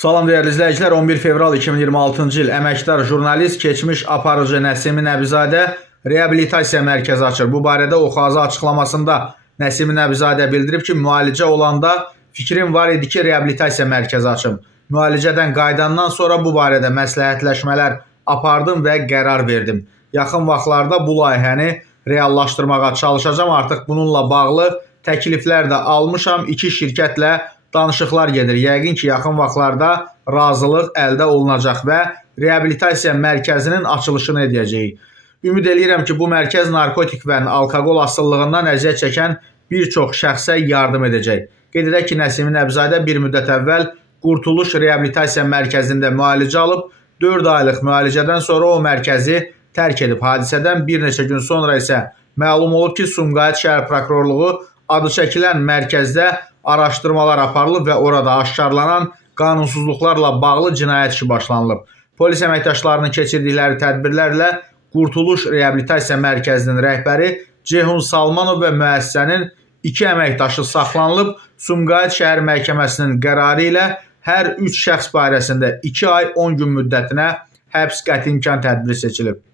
Salam dəyərli izləyicilər, 11 fevral 2026-cı il əməkdar jurnalist, keçmiş aparıcı Nəsimi Nəbizadə reabilitasiya mərkəzi açır. Bu barədə Oxazı açıqlamasında Nəsimi Nəbizadə bildirib ki, müalicə olanda fikrim var idi ki, reabilitasiya mərkəzi açım. Müalicədən qayıdandan sonra bu barədə məsləhətləşmələr apardım və qərar verdim. Yaxın vaxtlarda bu layihəni reallaşdırmağa çalışacağım. Artıq bununla bağlı təkliflər də almışam. İki şirkətlə danışıqlar gedir. Yəqin ki, yaxın vaxtlarda razılıq əldə olunacaq və reabilitasiya mərkəzinin açılışını edəcəyik. Ümid edirəm ki, bu mərkəz narkotik və alkoqol asıllığından əziyyət çəkən bir çox şəxsə yardım edəcək. Qeyd edək ki, Nəsimi Nəbizadə bir müddət əvvəl Qurtuluş Reabilitasiya Mərkəzində müalicə alıb, 4 aylıq müalicədən sonra o mərkəzi tərk edib. Hadisədən bir neçə gün sonra isə məlum olub ki, Sumqayıt şəhər prokurorluğu adı çəkilən mərkəzdə araşdırmalar aparılıb və orada aşkarlanan qanunsuzluqlarla bağlı cinayət işi başlanılıb. Polis əməkdaşlarının keçirdikləri tədbirlərlə Qurtuluş Reabilitasiya Mərkəzinin rəhbəri Ceyhun Salmanov və müəssisənin 2 əməkdaşı saxlanılıb. Sumqayıt şəhər məhkəməsinin qərarı ilə hər 3 şəxs barəsində 2 ay 10 gün müddətinə həbs qəti imkan tədbiri seçilib.